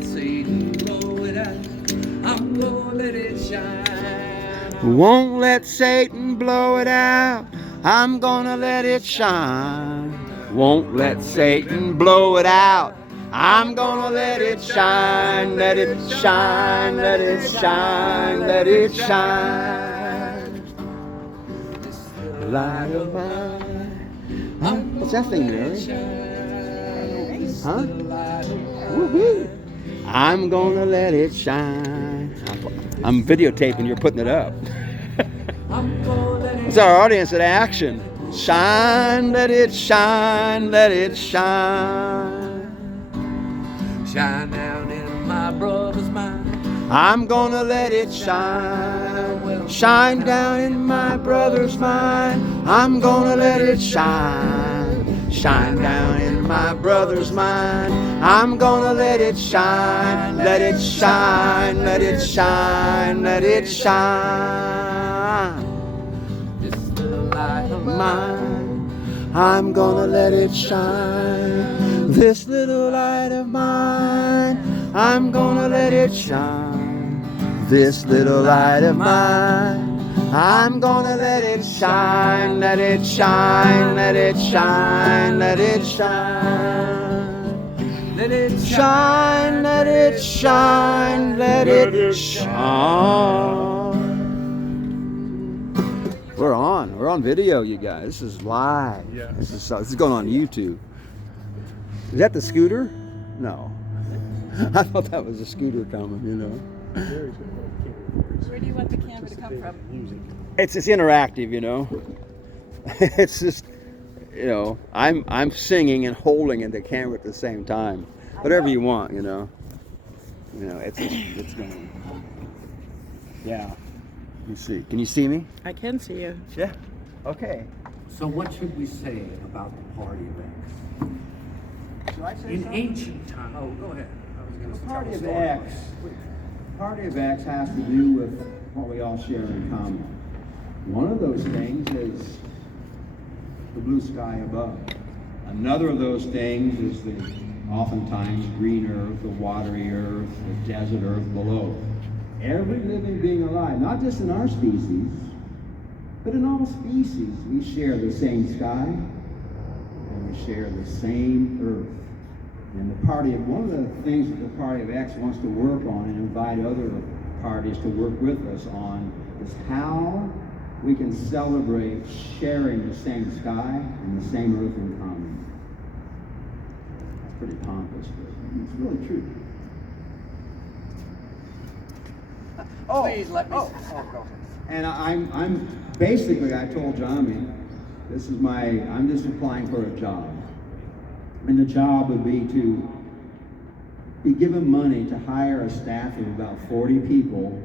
let Satan blow it out. I'm gonna let it shine. Won't let Satan blow it out. I'm gonna let it shine. Won't let Satan blow it out. I'm gonna let it shine. Let it shine. Let it shine. Let it shine. The light of mine. What's that thing, Mary? Huh? Woohoo! I'm gonna let it shine. I'm videotaping. You're putting it up. It's our audience in action. Shine, let it shine, let it shine. Shine down in my brother's mind. I'm gonna let it shine. Shine down in my brother's mind. I'm gonna let it shine. Shine down in my brother's mind. I'm gonna let it shine. Let it shine, let it shine, let it shine. This little light of Mine. I'm gonna let it shine. This little light of mine. I'm gonna let it shine. This little light of mine. I'm gonna let it shine. Let it shine. Let it shine. Let it shine. let it Shine. Let it shine. Let it shine. We're on. We're on video, you guys. This is live. Yeah. This is going on YouTube. Is that the scooter? No. I thought that was a scooter coming, you know. Where do you want the camera to come from? It's interactive, you know. It's just, you know, I'm singing and holding in the camera at the same time. Whatever you want, you know. You know, it's going. Yeah. You see? Can you see me? I can see you. Yeah. Okay. So what should we say about the party of X? Should I say In something? ancient time, oh, go ahead. I was going The to party of X. Party of X has to do with what we all share in common. One of those things is the blue sky above. Another of those things is the oftentimes green earth, the watery earth, the desert earth below. Every living being alive, not just in our species, but in all species, we share the same sky and we share the same earth. And one of the things that the Party of X wants to work on and invite other parties to work with us on is how we can celebrate sharing the same sky and the same earth in common. That's pretty pompous, but it's really true. Please let me. Go ahead. And I'm basically, I told Johnny, I'm just applying for a job. And the job would be to be given money to hire a staff of about 40 people.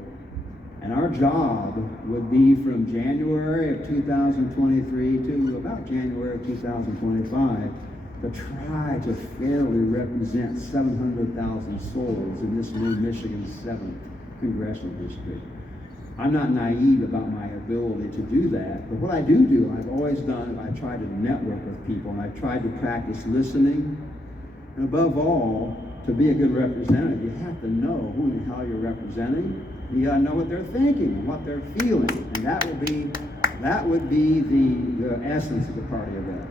And our job would be from January of 2023 to about January of 2025 to try to fairly represent 700,000 souls in this new Michigan 7th Congressional District. I'm not naive about my ability to do that, but what I do, I've always done, I try to network with people, and I've tried to practice listening, and above all, to be a good representative, you have to know who the hell you're representing. You gotta know what they're thinking and what they're feeling, and that would be the essence of the Party of X.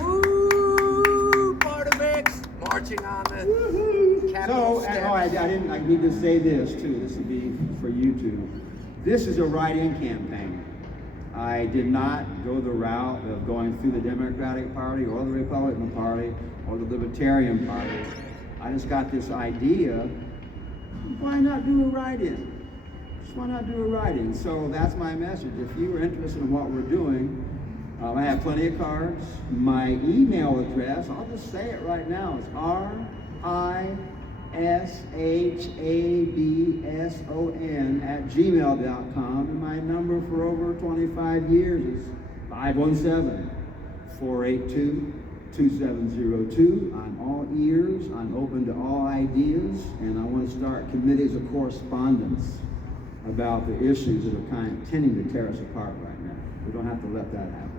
Woo! Part of X marching on the Capitol So, steps. I need to say this too. This would be for you two. This is a write-in campaign. I did not go the route of going through the Democratic Party or the Republican Party or the Libertarian Party. I just got this idea. Why not do a write-in? Just why not do a write-in? So that's my message. If you are interested in what we're doing, I have plenty of cards. My email address, I'll just say it right now, is rishabson@gmail.com, and my number for over 25 years is 517-482-2702. I'm all ears. I'm open to all ideas, and I want to start committees of correspondence about the issues that are kind of tending to tear us apart right now. We don't have to let that happen.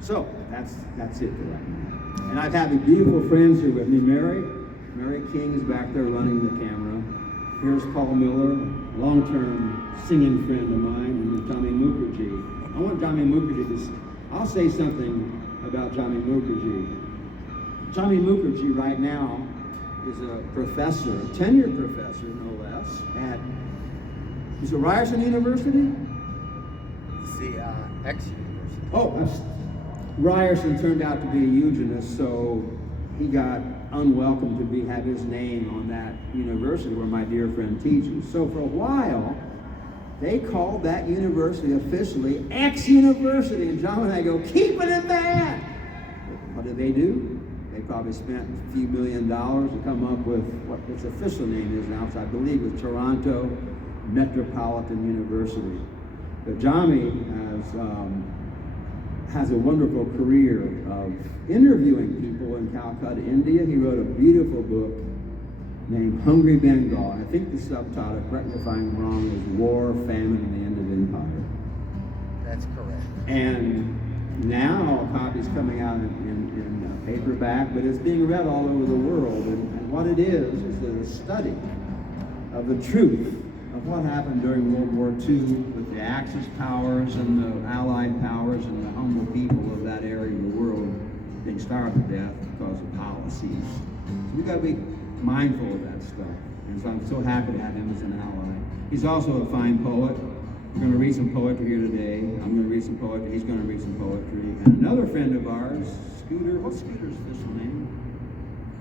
So that's it for right now. And I've had beautiful friends here with me, Mary. Mary King is back there running the camera. Here's Paul Miller, long-term singing friend of mine, and then Jami Mukherjee. I want Jami Mukherjee to, I'll say something about Jami Mukherjee. Jami Mukherjee right now is a professor, a tenured professor no less, at, is it Ryerson University? It's the ex-university. Oh, Ryerson turned out to be a eugenist, so he got unwelcome to have his name on that university where my dear friend teaches. So for a while, they called that university officially ex-university, and John and I go, keep it in that! What did they do? They probably spent a few $1 million to come up with what its official name is now, so I believe it's Toronto Metropolitan University. But Jami has a wonderful career of interviewing people in Calcutta, India. He wrote a beautiful book named Hungry Bengal. I think the subtitle, correct me if I'm wrong, is War, Famine, and the End of Empire. That's correct. And now a copy's coming out in paperback, but it's being read all over the world. And what it is a study of the truth of what happened during World War II with the Axis powers and the Allied powers and the humble people of that area of the world being starved to death because of policies. So we got to be mindful of that stuff. And so I'm so happy to have him as an ally. He's also a fine poet. We're going to read some poetry here today. I'm going to read some poetry. He's going to read some poetry. And another friend of ours, Scooter, what's Scooter's official name?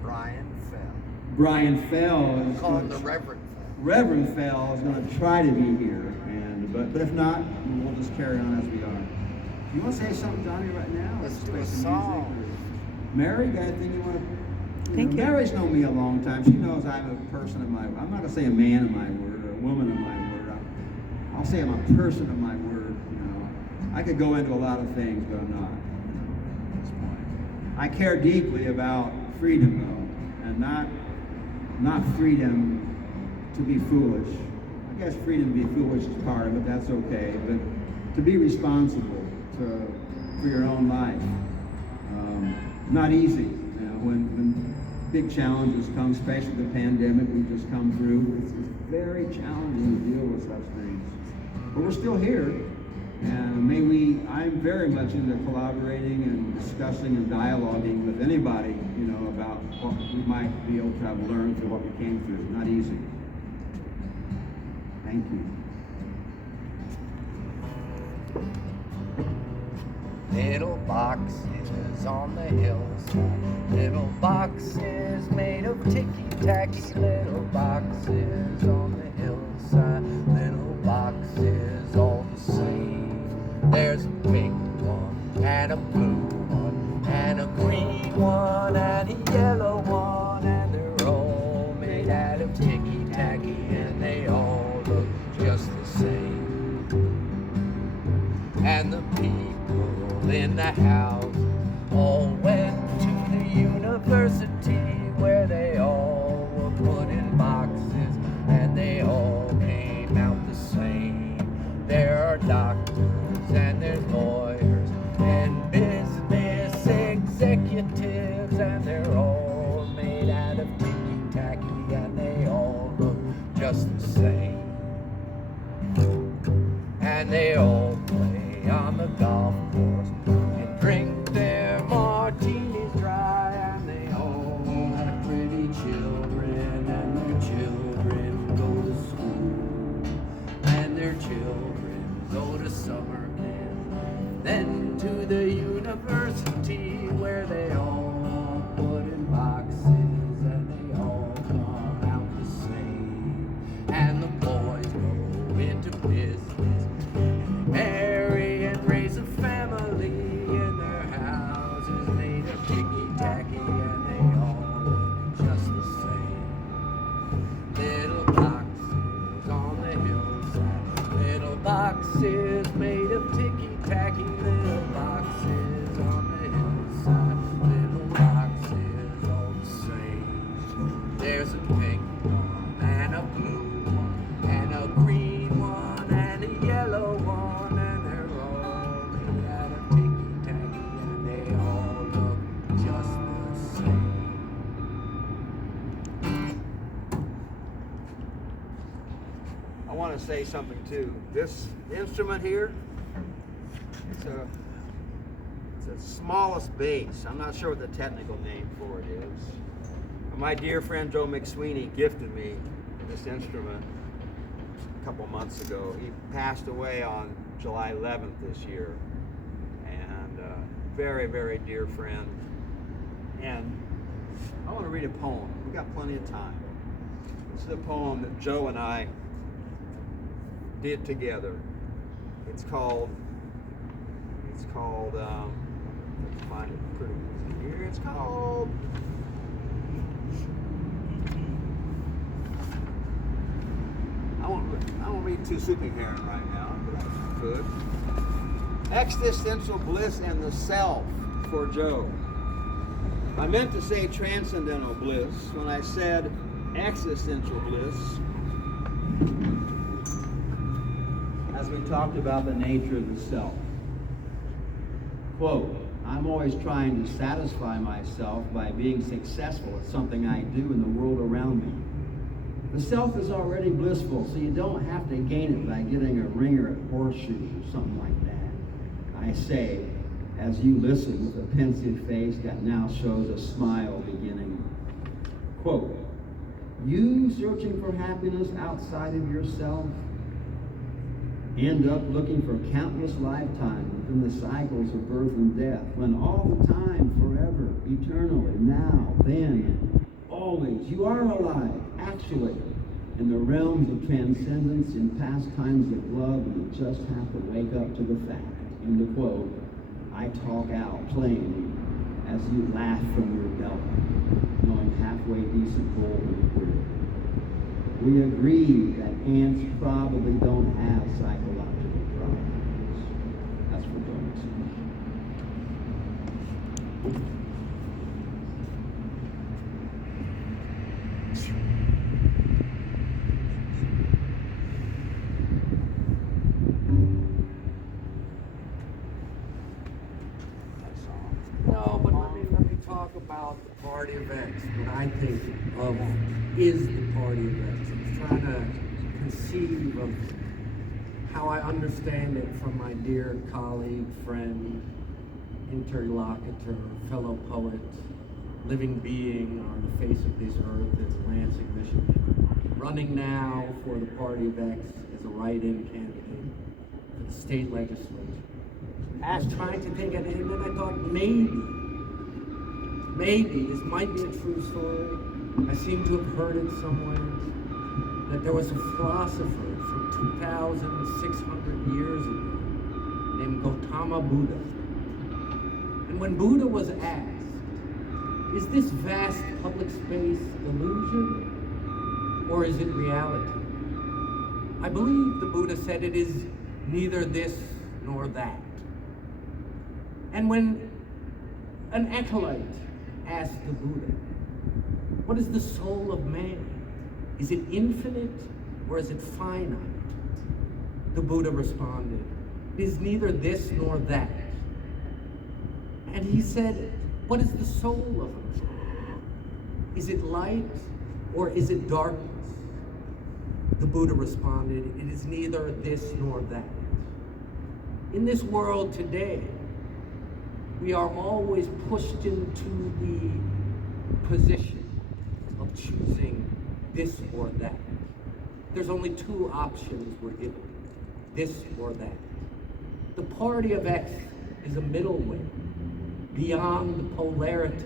Brian Fell. Brian Fell. We call him the Reverend Fell. Reverend Fell is going to try to be here, but if not, we'll just carry on as we are. You want to say something, Johnny, right now? Let's do a song. Mary, got anything you want to? Thank you. Mary's known me a long time. She knows I'm a person of my word. I'm not going to say a man of my word or a woman of my word. I'll say I'm a person of my word. I could go into a lot of things, but I'm not at this point. I care deeply about freedom, though, and not freedom to be foolish. I guess freedom to be foolish is part of it, that's okay, but to be responsible for your own life. Not easy, when big challenges come, especially the pandemic we've just come through. It's very challenging to deal with such things. But we're still here, and I'm very much into collaborating and discussing and dialoguing with anybody, about what we might be able to have learned through what we came through. Not easy. Thank you. Little boxes on the hillside, little boxes made of ticky-tacky, little boxes on the hillside, little boxes all the same. There's a pink one, and a blue one, and a green one, and a yellow one, and they're all made out of ticky-tacky, and they all look just the same. And the people in the house all went to the university where they all were put in boxes and they all came out the same. There are doctors and there's lawyers and business executives, and they're all made out of ticky-tacky and they all look just the same. And they all play on the golf course and drink their martinis dry, and they all have pretty children, and their children go to school, and their children go to summer camp, then to the university where they all put in boxes and they all come out the same. And the boys go into business, marry and raise a family in their houses made of ticky-tacky, and they all look just the same. Little boxes on the hillside, little boxes made of ticky-tacky, little boxes on the hillside, little boxes all the same. There's a pink one, and a blue one, and a green one, and a yellow one, and they're all made out of ticky-tacky, and they all look just the same. want to say something too. This instrument here, it's the smallest bass. I'm not sure what the technical name for it is. My dear friend Joe McSweeney gifted me this instrument a couple months ago. He passed away on July 11th this year, and very, very dear friend. And I want to read a poem. We've got plenty of time. This is a poem that Joe and I did together. It's called, let's find it pretty easy here. It's called, I won't read too soupy Heron right now, but I could. Existential bliss and the self for Joe. I meant to say transcendental bliss when I said existential bliss, as we talked about the nature of the self. Quote, I'm always trying to satisfy myself by being successful at something I do in the world around me. The self is already blissful, so you don't have to gain it by getting a ringer at horseshoes or something like that. I say, as you listen with a pensive face that now shows a smile beginning. Quote, you searching for happiness outside of yourself end up looking for countless lifetimes within the cycles of birth and death, when all the time, forever, eternally, now, then, always, you are alive, actually, in the realms of transcendence, in past times of love, and you just have to wake up to the fact. End of quote. I talk out plain as you laugh from your belly, knowing halfway decent gold in the world. We agree that ants probably don't have psychological problems. That's for donuts. No, but let me talk about the party of X. What I think of is the party of X. I'm trying to conceive of how I understand it from my dear colleague, friend, interlocutor, fellow poet, living being on the face of this earth in Lansing, Michigan, running now for the party of X as a write-in candidate for the state legislature. I was trying to think, and then I thought maybe this might be a true story. I seem to have heard it somewhere, that there was a philosopher from 2,600 years ago named Gautama Buddha. And when Buddha was asked, is this vast public space illusion or is it reality? I believe the Buddha said it is neither this nor that. And when an acolyte asked the Buddha, what is the soul of man? Is it infinite or is it finite? The Buddha responded, it is neither this nor that. And he said, what is the soul of a man? Is it light or is it darkness? The Buddha responded, it is neither this nor that. In this world today, we are always pushed into the position of choosing this or that. There's only two options we're given, this or that. The party of X is a middle way, beyond the polarity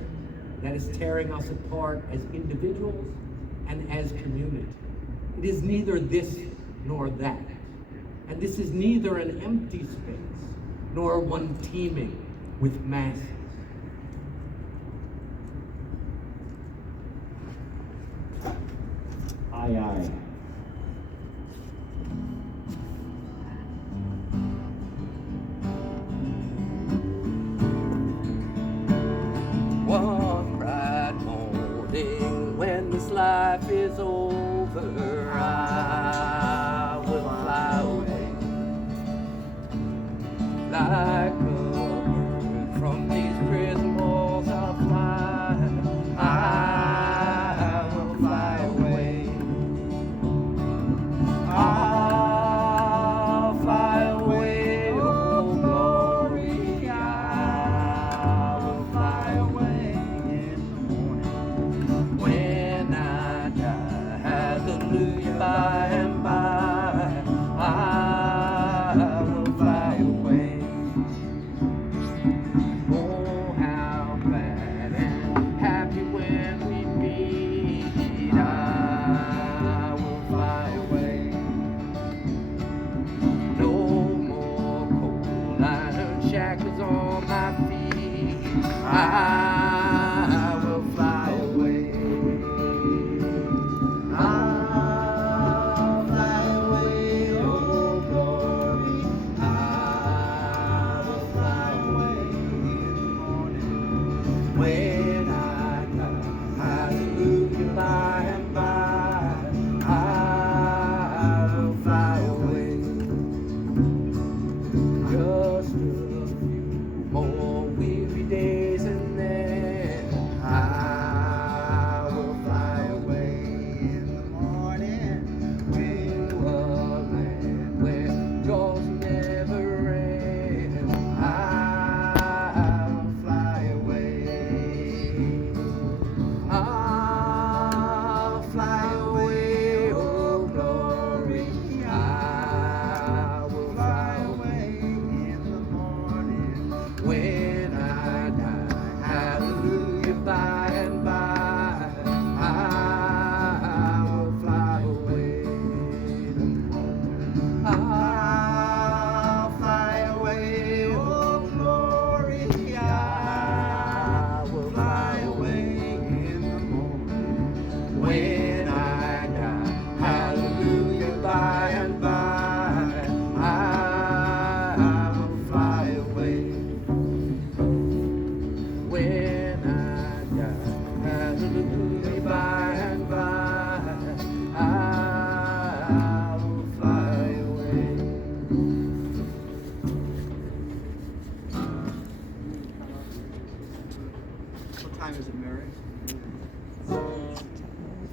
that is tearing us apart as individuals and as community. It is neither this nor that. And this is neither an empty space, nor one teeming with masses. Aye, aye. One bright morning when this life is over, I will fly away like a bird from these prison walls. I'll fly, I will fly away.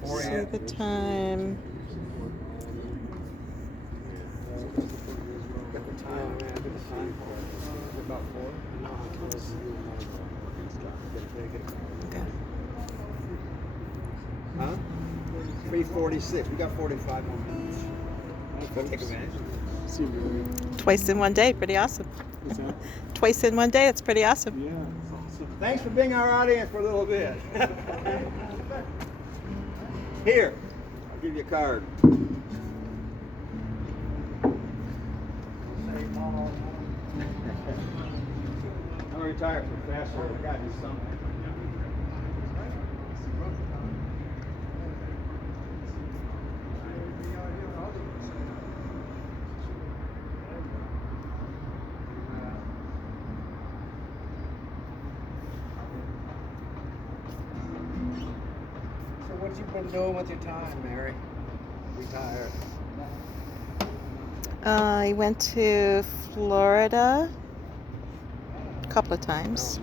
See the time. Get the time, man. Get the time for it. Is it about 4? Okay. Huh? 3:46. We got 45 more minutes. Go take advantage. Twice in one day, pretty awesome. Twice in one day, that's pretty awesome. Yeah. Thanks for being our audience for a little bit. Here, I'll give you a card. I'm a retired professor. I gotta do something. So what you been doing with your time, Mary? Retired. I went to Florida a couple of times,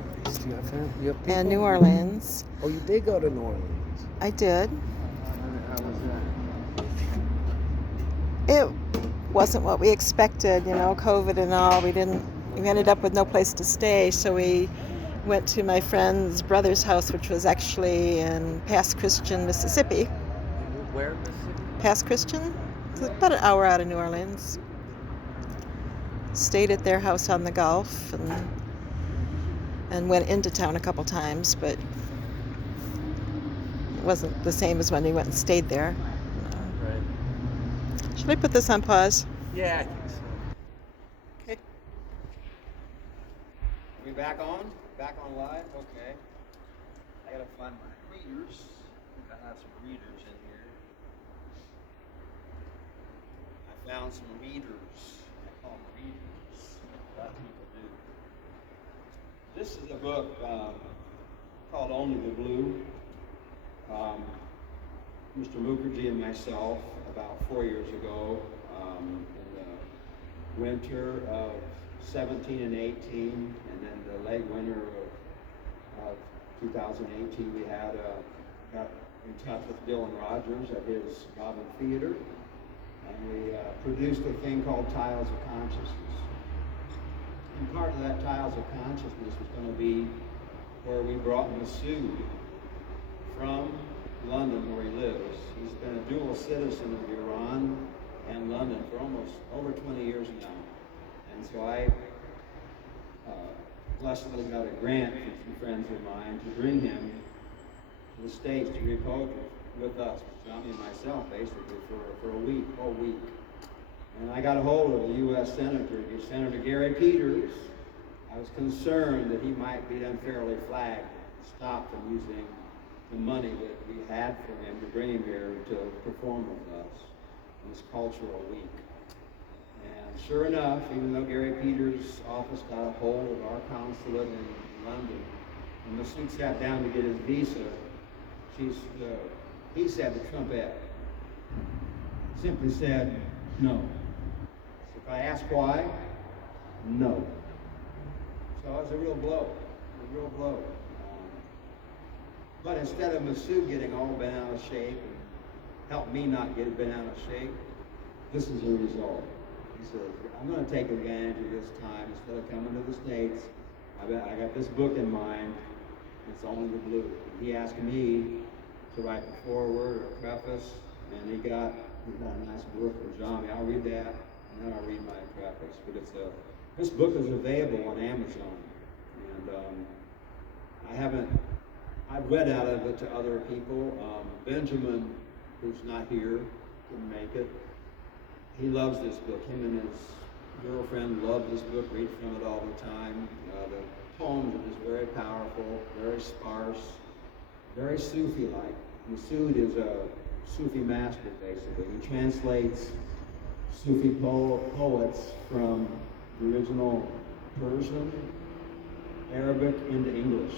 You got family? You have and New people? Orleans. Oh, you did go to New Orleans. I did. How was that? It wasn't what we expected, COVID and all. We ended up with no place to stay, so we went to my friend's brother's house, which was actually in Pass Christian, Mississippi. Where in Mississippi? Pass Christian? It's about an hour out of New Orleans. Stayed at their house on the Gulf and went into town a couple times, but it wasn't the same as when we went and stayed there. Right. Should I put this on pause? Yeah, I think so. Okay. We back on? Back on live? Okay. I gotta find my readers. I have some readers in here. I found some readers. I call them readers. A lot of people do. This is a book called Only the Blue. Mr. Mukherjee and myself, about 4 years ago, in the winter of 17 and 18, and then the late winter of 2018, we got in touch with Dylan Rogers at his Robin Theater, and we produced a thing called Tiles of Consciousness. And part of that Tiles of Consciousness was going to be where we brought Masood from London, where he lives. He's been a dual citizen of Iran and London for almost over 20 years now. And so I blessedly got a grant from some friends of mine to bring him to the States to read poetry with us, Johnny and myself, basically, for a whole week. And I got a hold of the U.S. Senator Gary Peters. I was concerned that he might be unfairly flagged, stopped from using the money that we had for him to bring him here to perform with us in this cultural week. And sure enough, even though Gary Peters' office got a hold of our consulate in London, when Masood sat down to get his visa, he said the trumpet simply said no. So if I asked why, no. So it was a real blow, But instead of Masood getting all bent out of shape and help me not get bent out of shape, this is the result. He says, I'm going to take advantage of this time. Instead of coming to the States, I got this book in mind. It's Only the Blue. He asked me to write the foreword or preface, and he got a nice book from Johnny. I'll read that, and then I'll read my preface. But this book is available on Amazon, and I've read out of it to other people. Benjamin, who's not here, couldn't make it. He loves this book. Him and his girlfriend love this book, read from it all the time. The poems are just very powerful, very sparse, very Sufi-like. Masood is a Sufi master, basically. He translates Sufi poets from the original Persian, Arabic into English.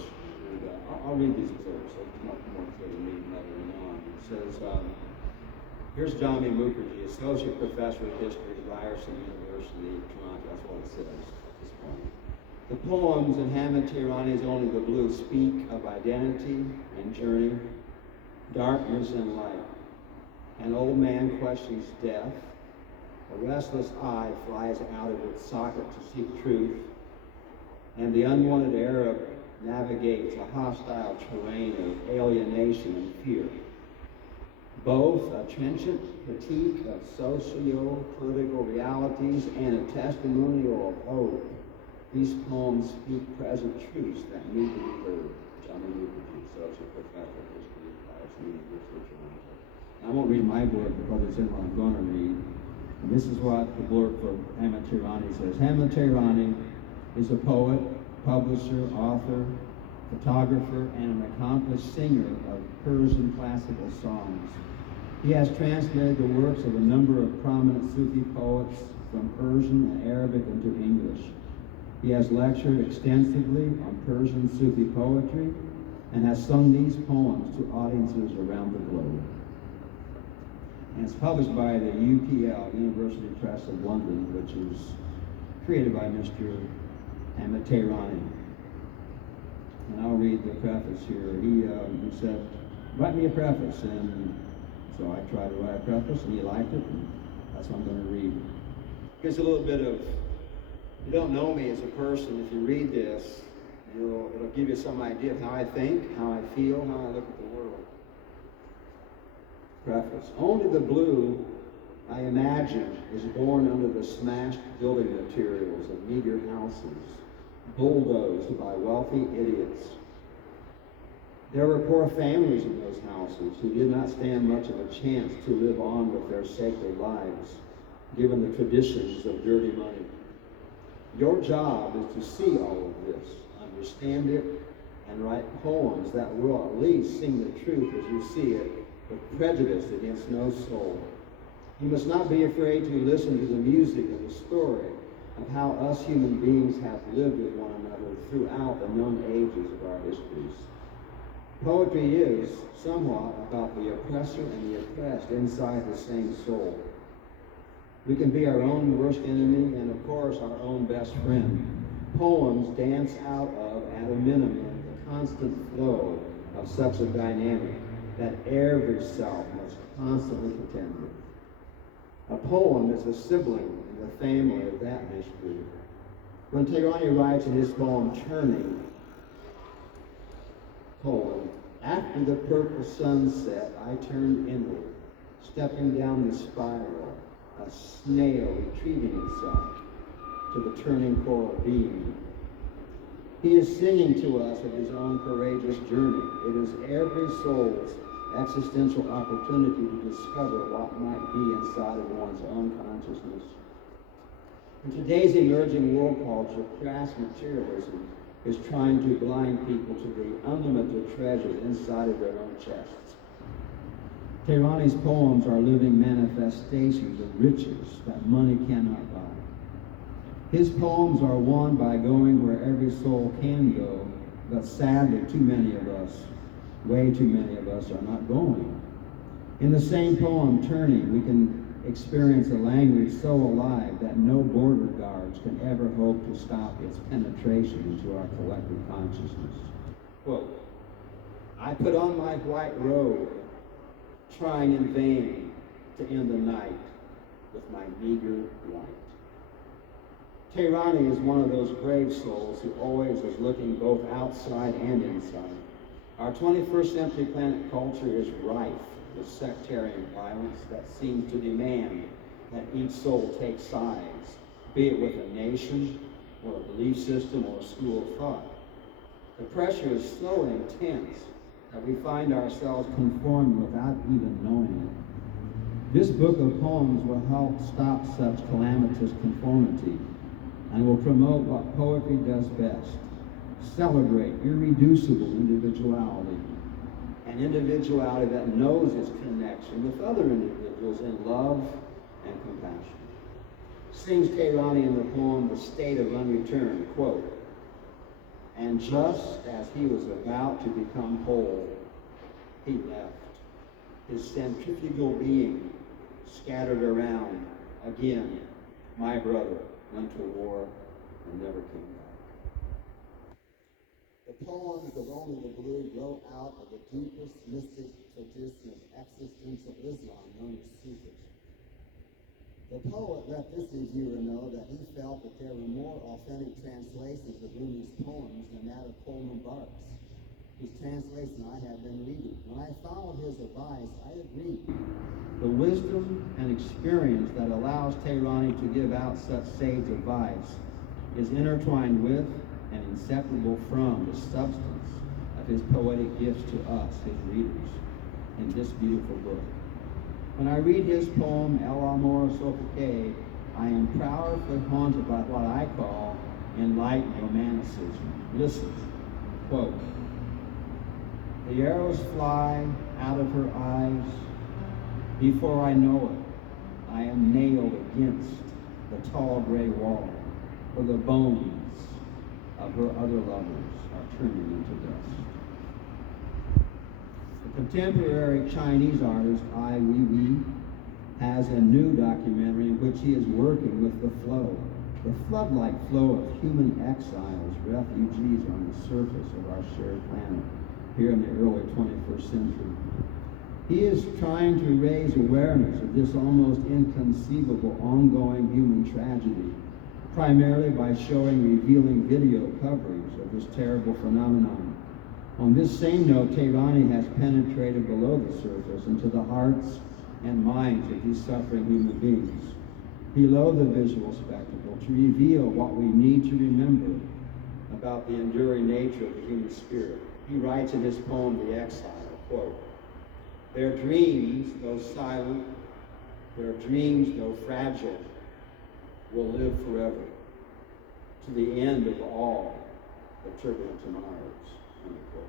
And, I'll read these books, so it's much more clear to me later on. It says, here's Jami Mukherjee, Associate Professor of History at Ryerson University, Toronto. That's what it says at this point. The poems in Hammett Tirani's Only the Blue speak of identity and journey, darkness and light. An old man questions death. A restless eye flies out of its socket to seek truth. And the unwanted Arab navigates a hostile terrain of alienation and fear. Both a trenchant critique of socio-political realities and a testimonial of hope. These poems speak present truths that need to be heard. Johnny Newton, socio-professor, history, class, media, research, and I won't read my blurb, the brothers in law I'm going to read. And this is what the blurb for Hammett Tirani says. Hammett Tirani is a poet, publisher, author, photographer, and an accomplished singer of Persian classical songs. He has translated the works of a number of prominent Sufi poets from Persian and Arabic into English. He has lectured extensively on Persian Sufi poetry and has sung these poems to audiences around the globe. And it's published by the UPL, University Press of London, which is created by Mr. Hammett Tirani. And I'll read the preface here. He said, write me a preface. And so I tried to write a preface, and he liked it, and that's what I'm going to read. Here's a little bit of, if you don't know me as a person, if you read this, it'll give you some idea of how I think, how I feel, how I look at the world. Preface. Only the blue, I imagine, is born under the smashed building materials of meager houses, bulldozed by wealthy idiots. There were poor families in those houses who did not stand much of a chance to live on with their sacred lives, given the traditions of dirty money. Your job is to see all of this, understand it, and write poems that will at least sing the truth as you see it, with prejudice against no soul. You must not be afraid to listen to the music of the story of how us human beings have lived with one another throughout the known ages of our histories. Poetry is somewhat about the oppressor and the oppressed inside the same soul. We can be our own worst enemy and, of course, our own best friend. Poems dance out of, at a minimum, the constant flow of such a dynamic that every self must constantly contend with. A poem is a sibling in the family of that mystery. When Tirani writes in his poem, Turning, poem, after the purple sunset, I turned inward, stepping down the spiral, a snail retrieving itself to the turning coral beam. He is singing to us of his own courageous journey. It is every soul's existential opportunity to discover what might be inside of one's own consciousness. In today's emerging world culture, crass materialism is trying to blind people to the unlimited treasures inside of their own chests. Tirani's poems are living manifestations of riches that money cannot buy. His poems are won by going where every soul can go, but sadly too many of us, way too many of us, are not going. In the same poem, Turning, we can experience a language so alive that no border guards can ever hope to stop its penetration into our collective consciousness. Quote, I put on my white robe, trying in vain to end the night with my meager light. Tirani is one of those brave souls who always is looking both outside and inside. Our 21st century planet culture is rife with sectarian violence that seems to demand that each soul take sides, be it with a nation, or a belief system, or a school of thought. The pressure is so intense that we find ourselves conformed without even knowing it. This book of poems will help stop such calamitous conformity and will promote what poetry does best: celebrate irreducible individuality, an individuality that knows its connection with other individuals in love and compassion. Sings Tirani in the poem, The State of Unreturned, quote, and just as he was about to become whole, he left. His centrifugal being scattered around. Again, my brother went to war and never came back. The poems of Only the Blue grow out of the deepest mystic tradition of existential Islam known as Sufism. The poet let this reviewer know that he felt that there were more authentic translations of Rumi's poems than that of Coleman Barks, whose translation I had been reading. When I followed his advice, I agreed. The wisdom and experience that allows Tehrani to give out such sage advice is intertwined with and inseparable from the substance of his poetic gifts to us, his readers, in this beautiful book. When I read his poem, El Amor Sofoque, I am powerfully haunted by what I call enlightened romanticism. Listen, quote, "The arrows fly out of her eyes. Before I know it, I am nailed against the tall gray wall, where the bones of her other lovers are turning into dust." The contemporary Chinese artist Ai Weiwei has a new documentary in which he is working with the flood-like flow of human exiles, refugees on the surface of our shared planet here in the early 21st century. He is trying to raise awareness of this almost inconceivable ongoing human tragedy, primarily by showing revealing video coverage of this terrible phenomenon. On this same note, Tehrani has penetrated below the surface into the hearts and minds of these suffering human beings, below the visual spectacle, to reveal what we need to remember about the enduring nature of the human spirit. He writes in his poem, The Exile, quote, "Their dreams, though silent, their dreams, though fragile, will live forever, to the end of all the turbulent tomorrows," end quote.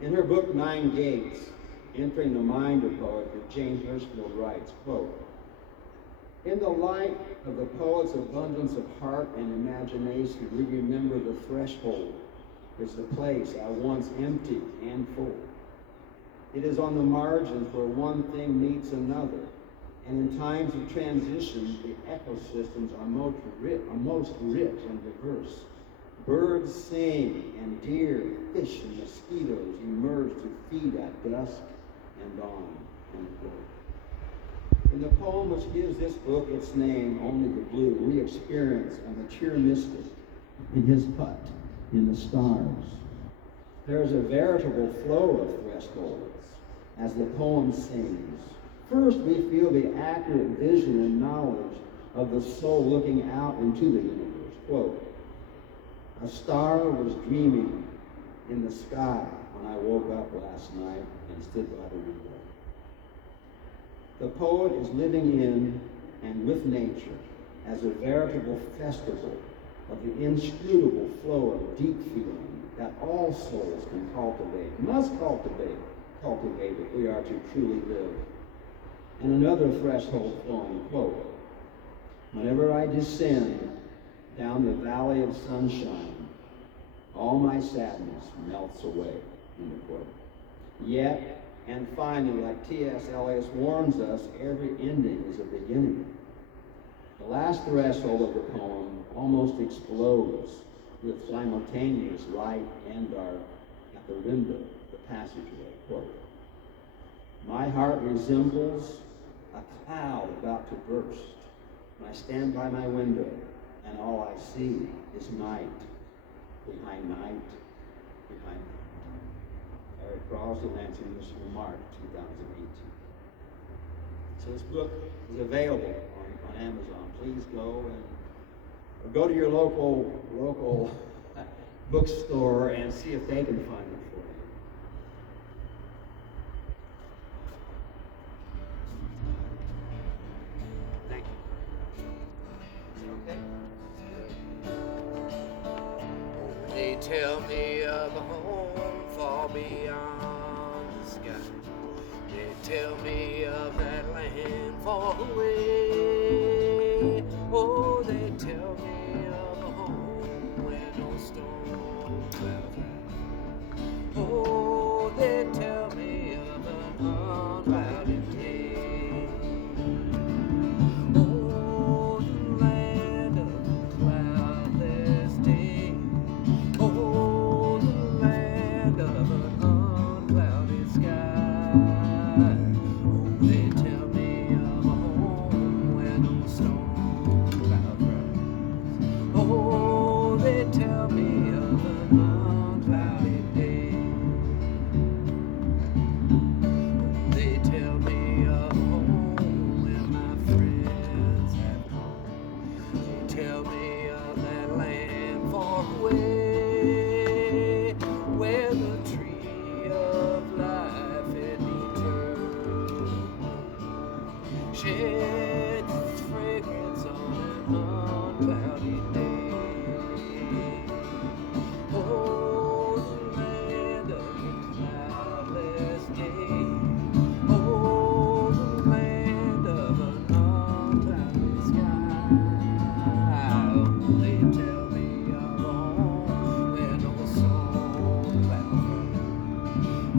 In her book, Nine Gates, Entering the Mind of Poetry, Jane Hirschfield writes, quote, "In the light of the poet's abundance of heart and imagination, we remember the threshold is the place are once empty and full. It is on the margins where one thing meets another, and in times of transition, the ecosystems are most rich and diverse. Birds sing, and deer, fish, and mosquitoes emerge to feed at dusk and dawn," end quote. In the poem which gives this book its name, Only the Blue, we experience a mature mystic in his hut in the stars. There is a veritable flow of thresholds as the poem sings. First, we feel the accurate vision and knowledge of the soul looking out into the universe. Quote, "A star was dreaming in the sky when I woke up last night and stood by the window." The poet is living in and with nature as a veritable festival of the inscrutable flow of deep feeling that all souls can must cultivate if we are to truly live. And another threshold flowing, quote, "Whenever I descend down the valley of sunshine, all my sadness melts away," end quote. Yet, and finally, like T.S. Eliot warns us, every ending is a beginning. The last threshold of the poem almost explodes with simultaneous light and dark at the window, the passageway, quote, "My heart resembles a cloud about to burst. I stand by my window, and all I see is night behind night behind night." Eric Crosby, Lansing, Michigan, March 2018. So this book is available on Amazon. Please go to your local bookstore and see if they can find it for you. Thank you. Okay. They tell me of a home far beyond the sky. They tell me of that land far away. Oh, they tell me of a home where no storm clouds rise. Oh, they tell me of an unclouded day. Oh, the land of the cloudless day. Oh, sheds its fragrance on an uncloudy day. Oh, the land of the cloudless day. Oh, the land of an unclouded sky. Oh, they tell me of a home where no storm clouds run.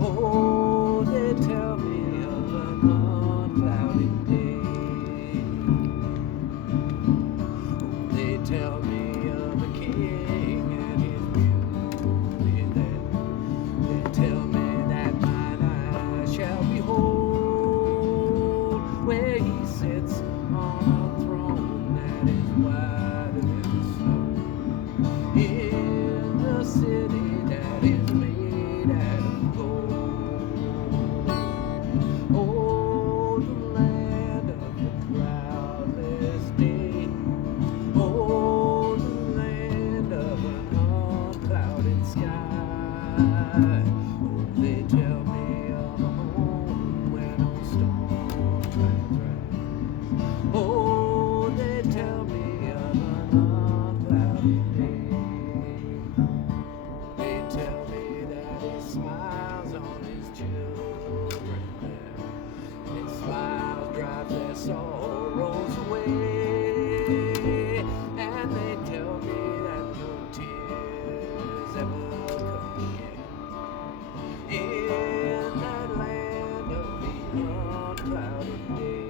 Oh, they tell me of an unclouded day. Oh, they tell me of a king and his beauty there. They tell me that mine eyes shall behold where he sits on a throne that is whiter than the snow, in the city that is made out of gold. Oh, the land of the cloudless day. Oh, the land of an unclouded sky. Oh, they tell me of a home where no storm clouds rise. Oh, they tell me of an unclouded day. They tell me that he smiles on his children there. And his smile drives their sorrows away. And they tell me that no tears ever come again in that land of the unclouded day.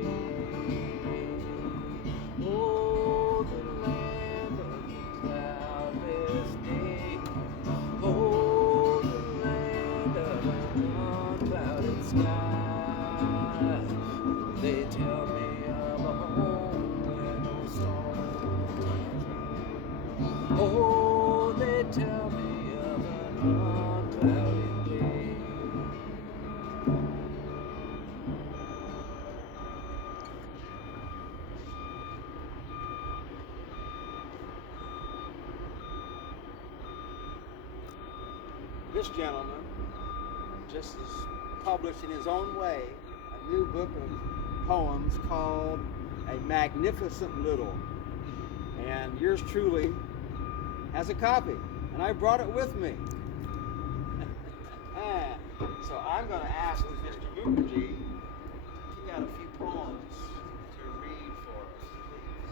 Oh, the land of the cloudless day. Oh, the land of an unclouded sky. They tell me of a home where no storm clouds rise. Oh, they tell me of an unclouded day. This gentleman just is published in his own way a new book of poems called A Magnificent Little. And yours truly has a copy, and I brought it with me. So I'm going to ask Mr. Mukherjee if he got a few poems to read for us, please.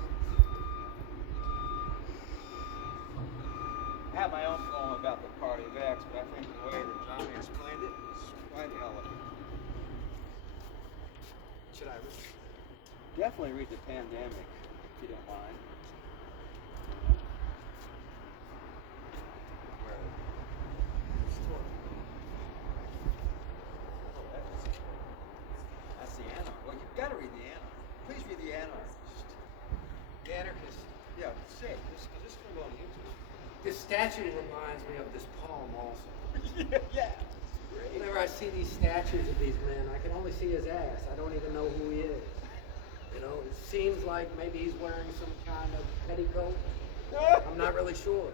I have my own poem about the party of X, but I think the way that Johnny explained it is quite elegant. Should I read? Definitely read The Pandemic, if you don't mind. Where? Oh, that's the anarchist. Well, you've got to read the anarchist. Please read the anarchist. The anarchist. Yeah, say it. This is going to go on YouTube. This statue reminds me of this poem also. Yeah. Great. Whenever I see these statues of these men, I can only see his ass. I don't even know who he is. You know, it seems like maybe he's wearing some kind of petticoat. I'm not really sure.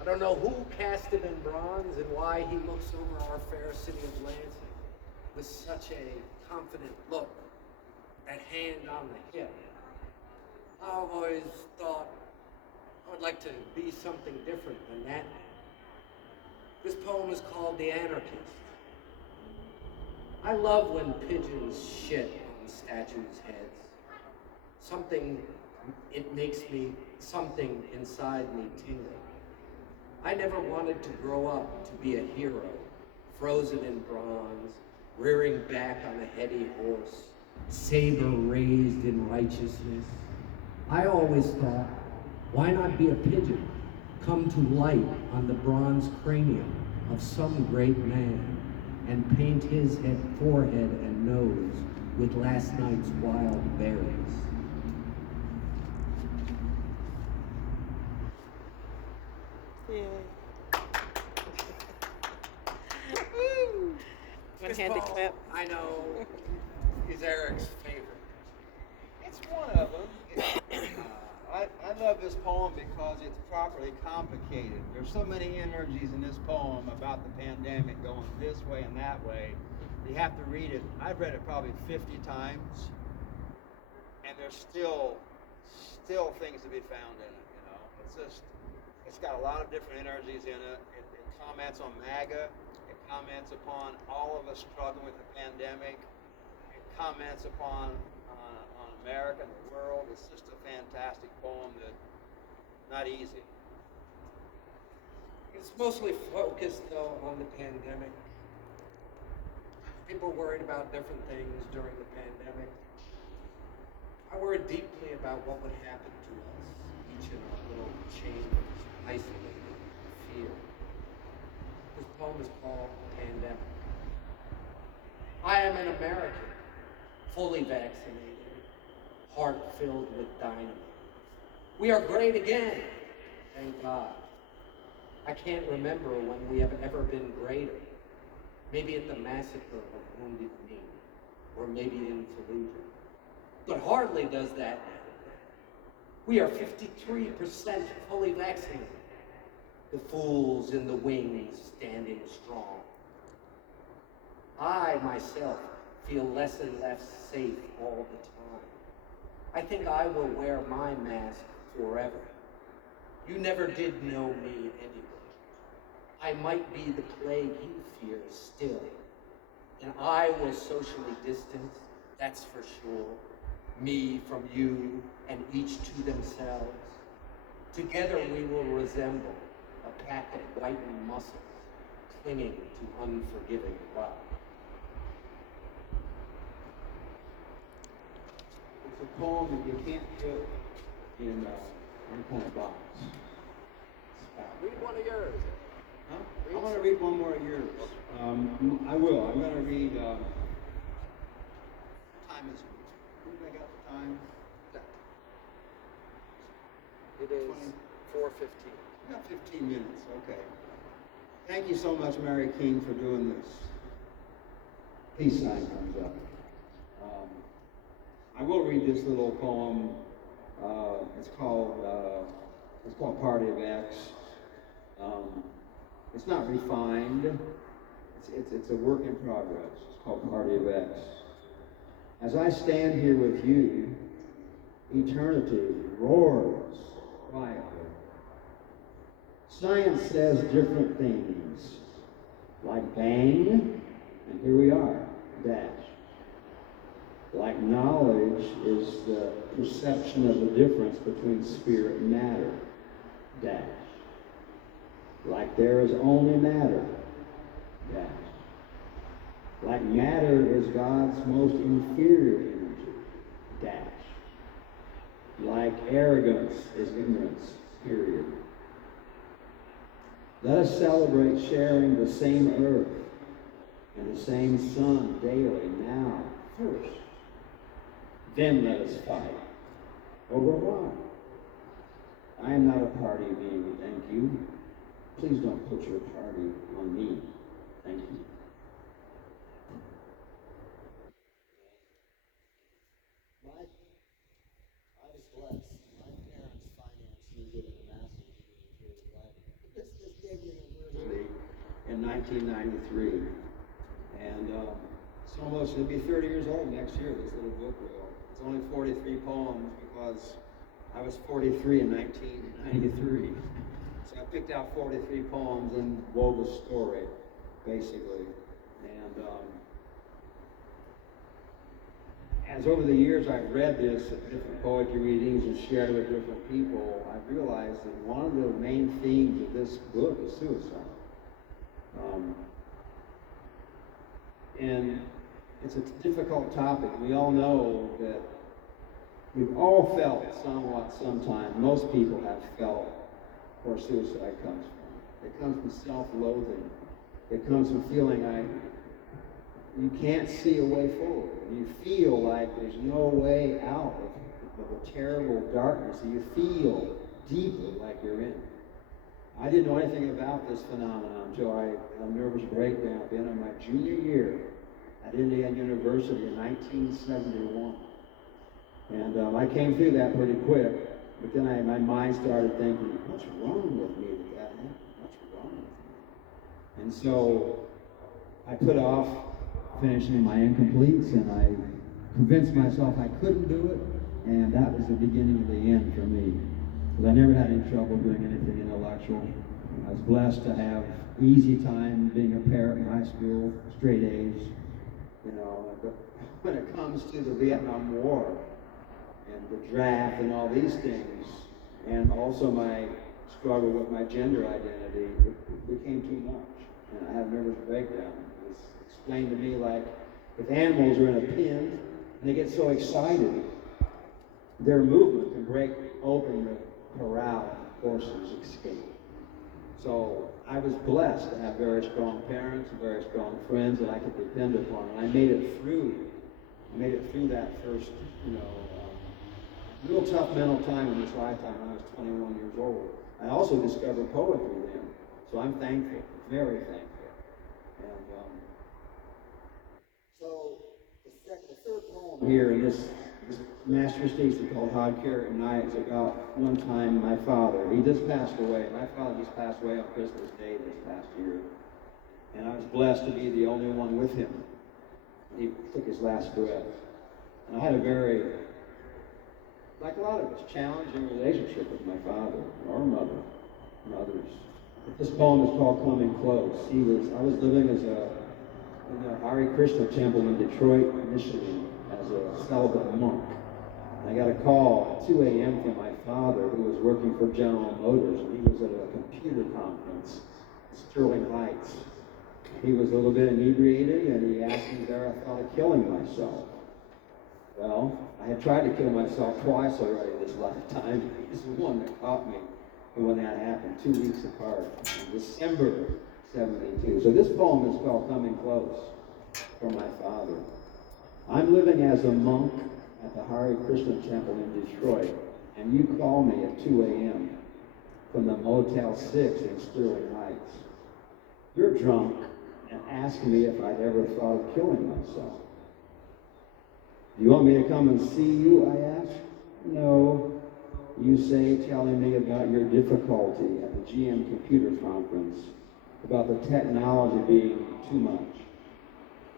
I don't know who cast him in bronze and why he looks over our fair city of Lansing with such a confident look, that hand on the hip. I've always thought I would like to be something different than that man. This poem is called The Anarchist. I love when pigeons shit on statues' heads. It makes something inside me tingle. I never wanted to grow up to be a hero, frozen in bronze, rearing back on a heady horse, saber raised in righteousness. I always thought, why not be a pigeon, come to light on the bronze cranium of some great man, and paint his forehead and nose with last night's wild berries. Yay. One-handed clap. I know, is Eric's favorite. It's one of them. I love this poem because it's properly complicated. There's so many energies in this poem about the pandemic going this way and that way. You have to read it. I've read it probably 50 times. there's still things to be found in it. You know, it's got a lot of different energies in it. It comments on MAGA. It comments upon all of us struggling with the pandemic. It comments upon on America and the world. It's just a fantastic poem that not easy. It's mostly focused, though, on the pandemic. People worried about different things during the pandemic. I worried deeply about what would happen to us, each in our little chambers, isolated in fear. This poem is called Pandemic. I am an American, fully vaccinated, heart filled with dynamite. We are great again, thank God. I can't remember when we have ever been greater. Maybe at the massacre of Wounded Knee, or maybe in Fallujah. But hardly does that matter. We are 53% fully vaccinated. The fools in the wings standing strong. I, myself, feel less and less safe all the time. I think I will wear my mask forever. You never did know me anyway. I might be the plague you fear still, and I will socially distance, that's for sure, me from you and each to themselves. Together we will resemble a pack of whitened muscles clinging to unforgiving love. It's a poem that you can't put in one point box. Read one of yours. Huh? I want to read one more of yours. I will. I'm going to read. What time is it? Who I got the time? It is 4:15. We got 15 minutes. Okay. Thank you so much, Mary King, for doing this. Peace sign comes up. I will read this little poem. It's called Party of X. It's not refined. It's a work in progress. It's called Party of X. As I stand here with you, eternity roars quietly. Science says different things, like bang, and here we are, dash. Like knowledge is the perception of the difference between spirit and matter, dash. Like there is only matter, dash. Like matter is God's most inferior energy, dash. Like arrogance is ignorance, period. Let us celebrate sharing the same earth and the same sun daily now, first. Then let us fight. Over what? I am not a party being, thank you. Please don't put your party on me. Thank you. I was blessed. My parents financed me getting a master's degree in creative writing. This gave me university. In 1993. And it'll be 30 years old next year, this little book will. It's only 43 poems because I was 43 in 1993. So I picked out 43 poems and wove a story, basically. And as over the years I've read this at different poetry readings and shared it with different people, I've realized that one of the main themes of this book is suicide. And it's a difficult topic. We all know that we've all felt somewhat sometime, most people have felt where suicide comes from. It comes from self-loathing. It comes from feeling you can't see a way forward. You feel like there's no way out of a terrible darkness that you feel deeply like you're in. I didn't know anything about this phenomenon until I had a nervous breakdown at the end of my junior year at Indiana University in 1971. And I came through that pretty quick, but then my mind started thinking, what's wrong with me that happened? What's wrong with me? And so I put off finishing my incompletes, and I convinced myself I couldn't do it, And that was the beginning of the end for me. Because I never had any trouble doing anything intellectual. I was blessed to have easy time being a parent in high school, straight A's. You know, but when it comes to the Vietnam War and the draft and all these things, and also my struggle with my gender identity, it became too much. And I had a nervous breakdown. It was explained to me like, if animals are in a pen and they get so excited, their movement can break open the corral and horses escape. So I was blessed to have very strong parents and very strong friends that I could depend upon. And I made it through that first, real tough mental time in this lifetime when I was 21 years old. I also discovered poetry then. So I'm thankful, very thankful. And so the third poem here in this master's thesis called Hod Carrot and Night is about one time my father. He just passed away. My father just passed away on Christmas Day this past year. And I was blessed to be the only one with him. He took his last breath. And I had a very, like a lot of us, challenging relationship with my father or mother and others. This poem is called Coming Close. I was living in the Hare Krishna temple in Detroit, Michigan, as a celibate monk. I got a call at 2 a.m. from my father, who was working for General Motors, and he was at a computer conference in Sterling Heights. He was a little bit inebriated, and he asked me there I thought of killing myself. Well, I had tried to kill myself twice already this lifetime. He's the one that caught me when that happened, 2 weeks apart, in December 72. So this poem is called Coming Close for my father. I'm living as a monk at the Hare Krishna temple in Detroit, and you call me at 2 a.m. from the Motel 6 in Sterling Heights. You're drunk and ask me if I'd ever thought of killing myself. Do you want me to come and see you, I ask? No. You say, telling me about your difficulty at the GM computer conference, about the technology being too much,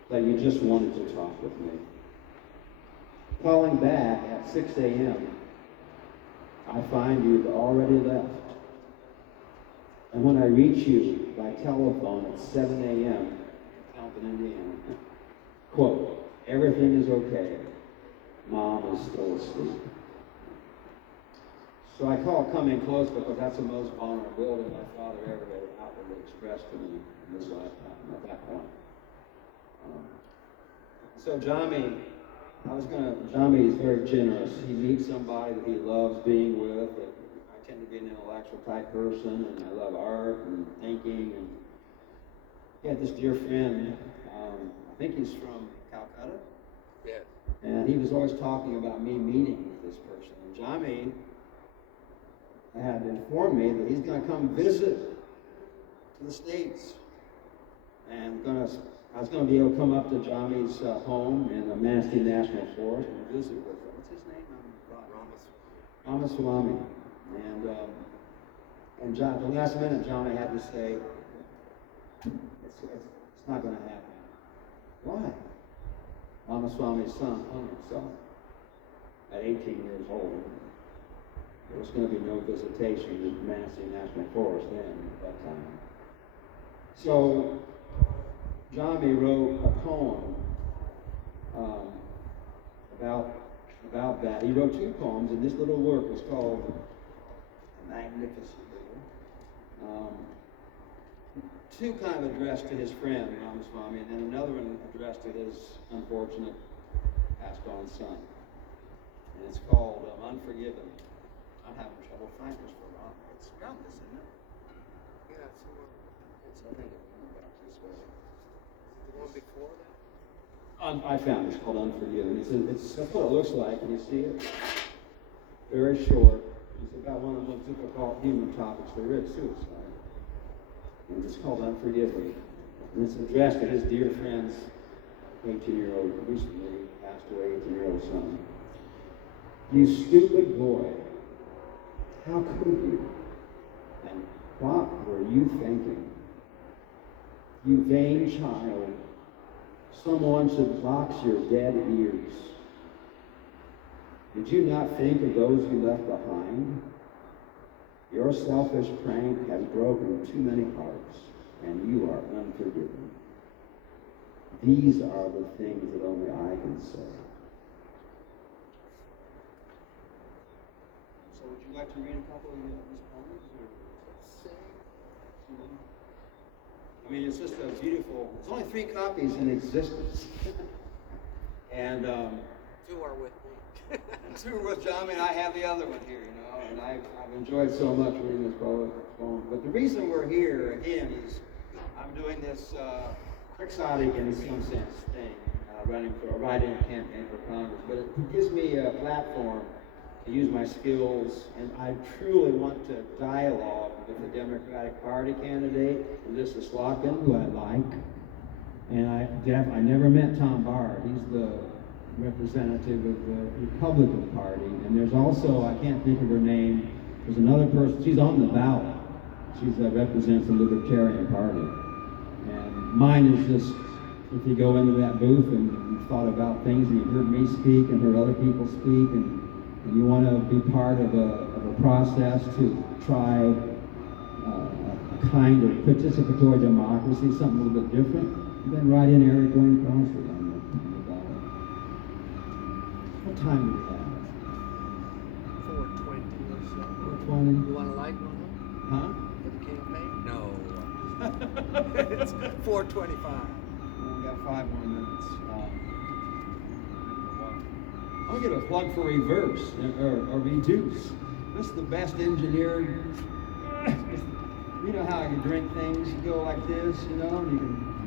that you just wanted to talk with me. Calling back at 6 a.m., I find you've already left. And when I reach you by telephone at 7 a.m., Compton, Indiana, quote, everything is okay. Mom is still asleep. So I call Coming Close because that's the most vulnerability my father ever had outwardly expressed to me in his lifetime at that point. So Jami is very generous. He meets somebody that he loves being with. I tend to be an intellectual type person, and I love art and thinking. And he had this dear friend, I think he's from Calcutta. Yeah. And he was always talking about me meeting with this person. And Jami had informed me that he's going to come visit to the States. And I was going to be able to come up to Jami's home in the Manistee National Forest and visit with him. What's his name? Ramaswamy. And John, at the last minute, Jami had to say, it's not going to happen. Why? Ramaswamy's son hung himself at 18 years old. There was going to be no visitation in Manistee National Forest then at that time. So Jami wrote a poem about that. He wrote 2 poems, and this little work was called Magnificent. 2 kind of addressed to his friend, Ramaswamy, and then another one addressed to his unfortunate passed on son. And it's called Unforgiven. I'm having trouble finding this for Ron. It's around this, isn't it? Yeah, it's the one. It's, I think it's about this way. The one before that? I found it. It's called Unforgiven. That's what it looks like. Can you see it? Very short. It's about one of the most difficult human topics there is, suicide. And it's called Unforgiven. And it's addressed to his dear friend's 18-year-old, recently passed away 18-year-old son. You stupid boy, how could you? And what were you thinking? You vain child, someone should box your dead ears. Did you not think of those you left behind? Your selfish prank has broken too many hearts, and you are unforgiven. These are the things that only I can say. So would you like to read a couple of these poems? I mean, it's just a beautiful, there's only 3 copies in existence. And 2 are with me. 2 are with John, and I have the other one here, and I've enjoyed so much reading this poem. But the reason we're here, again, is I'm doing this quixotic, in some sense, thing, running for a write-in campaign for Congress. But it gives me a platform to use my skills, and I truly want to dialogue with the Democratic Party candidate, Alyssa Slotkin, who I like. And I never met Tom Bard. He's the representative of the Republican Party. And there's also, I can't think of her name, there's another person, she's on the ballot. She represents the Libertarian Party. And mine is just, if you go into that booth and you've thought about things and you've heard me speak and heard other people speak, and you want to be part of a process to try a kind of participatory democracy, something a little bit different, then write in Eric Wayne Crawford on the ballot. What time do we have? 4:20 or so. 4:20? You want to light one Huh? up for the campaign? No. It's 4:25. Well, we got 5 more minutes. I'll give a plug for reverse or reduce. This is the best engineered. You know how you drink things? You go like this, and you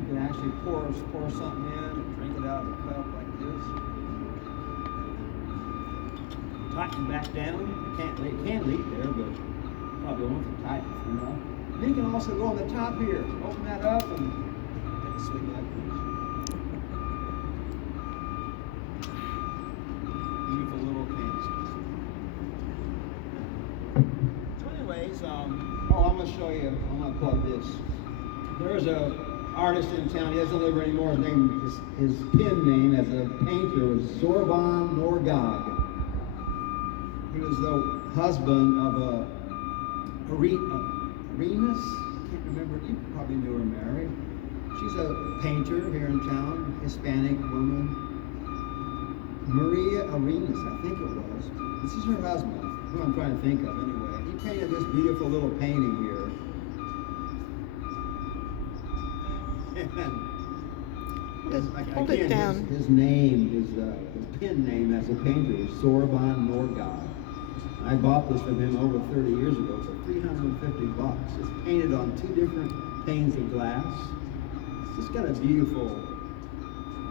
can actually pour something in and drink it out of the cup like this. Tighten back down. It can't leak there, but probably won't tighten, Then you can also go on the top here. Open that up and take a swig like this. Beautiful little canisters. So anyways, I'm going to show you, I'm going to plug this. There's a artist in town, he doesn't live here anymore, his pen name as a painter was Zorban Norgag. He was the husband of Arenas, I can't remember, you probably knew her, Mary. She's a painter here in town, Hispanic woman. Maria Arenas, I think it was. This is her husband, who I'm trying to think of anyway. He painted this beautiful little painting here. Hold it down. His name, his pen name as a painter is Zorban Norgad. I bought this from him over 30 years ago for $350. It's painted on 2 different panes of glass. It's just got a beautiful,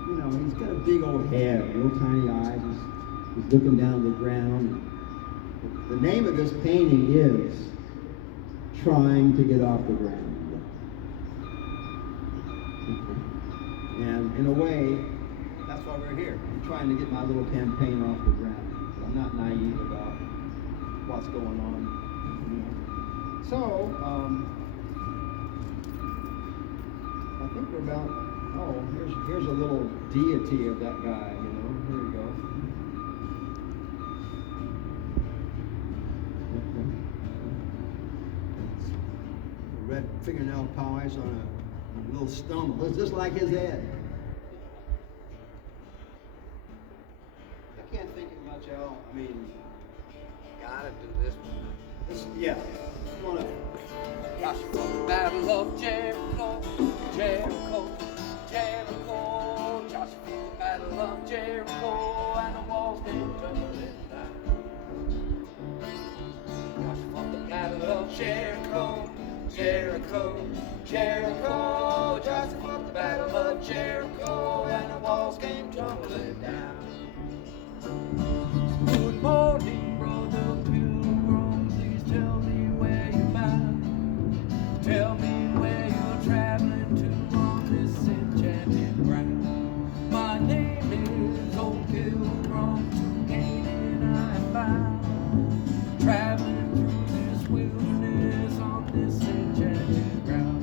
he's got a big old head, little tiny eyes. He's looking down at the ground. The name of this painting is Trying to Get Off the Ground. And in a way, that's why we're here. I'm trying to get my little campaign off the ground. But I'm not naive about what's going on. So, I think we're about, here's a little deity of that guy, Here we go. Red fingernail polish on a little stone. Looks just like his head. I can't think of much else. Gotta do this one. Yeah. You wanna? Joshua, Battle of Jericho, Jericho, Jericho. Joshua, Battle of Jericho, and the walls came tumbling down. Joshua, the Battle of Jericho, Jericho, Jericho. Joshua, the Battle of Jericho, and the walls came tumbling down. Good morning, brother Pilgrim, please tell me where you're bound. Tell me where you're traveling to on this enchanted ground. My name is Old Pilgrim, to Canaan I am bound. Traveling through this wilderness on this enchanted ground.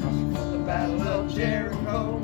Crossing from the Battle of Jericho,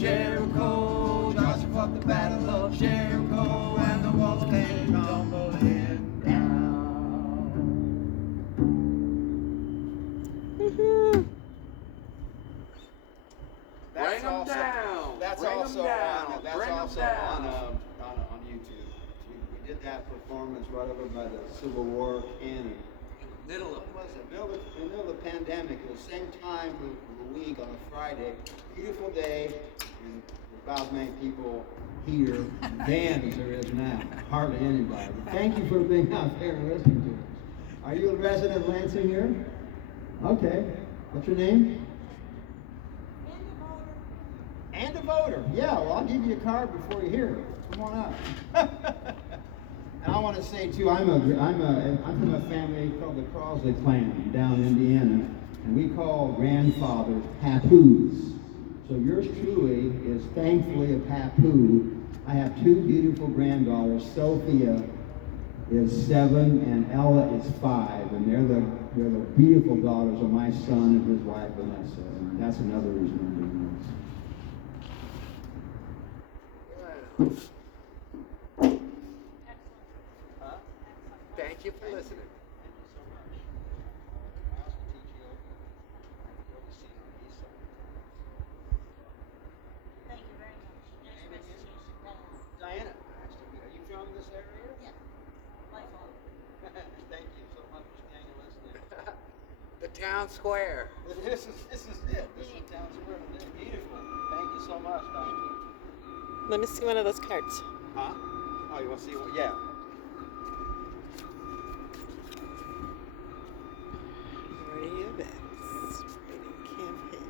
Jericho, Joshua fought the battle of Jericho, and the walls came tumbling down. Woohoo. Bring 'em down. That's Bring 'em also down. on. That's Bring 'em also down. on YouTube. We did that performance right over by the Civil War cannon. Middle of What was it? In the middle of the pandemic. It was the same time of the week on a Friday. Beautiful day, and about as many people here then as there is now. Hardly anybody. But thank you for being out there and listening to us. Are you a resident of Lansing here? Okay. What's your name? And a voter. Yeah, well, I'll give you a card before you're here. Come on up. And I want to say too, I'm from a family called the Crosley clan down in Indiana, and we call grandfathers papoos. So yours truly is thankfully a papoo. I have two beautiful granddaughters. Sophia is 7 and Ella is 5, and they're the beautiful daughters of my son and his wife Vanessa. And that's another reason I'm doing this. Thank you for listening. Thank you so much. I also teach yoga. Yoga scene on the east side. Thank you very much. Nice Name to again? meet you. Diana, nice to meet you. Are you from this area? Yeah. Lifelong. Thank you so much for staying and listening. The town square. This is it. This is town square. This is beautiful. Thank you so much, Diana. Let me see one of those cards. Huh? Oh, you want to see what? Yeah. Party events. Writing campaign.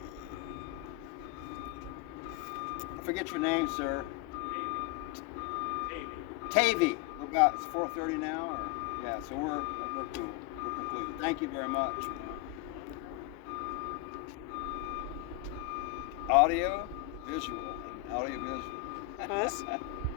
I forget your name, sir. Tavy. We're about, it's 4:30 now, or yeah. So we're cool. We're concluded. Thank you very much. Audio, visual, audio, visual. Pause.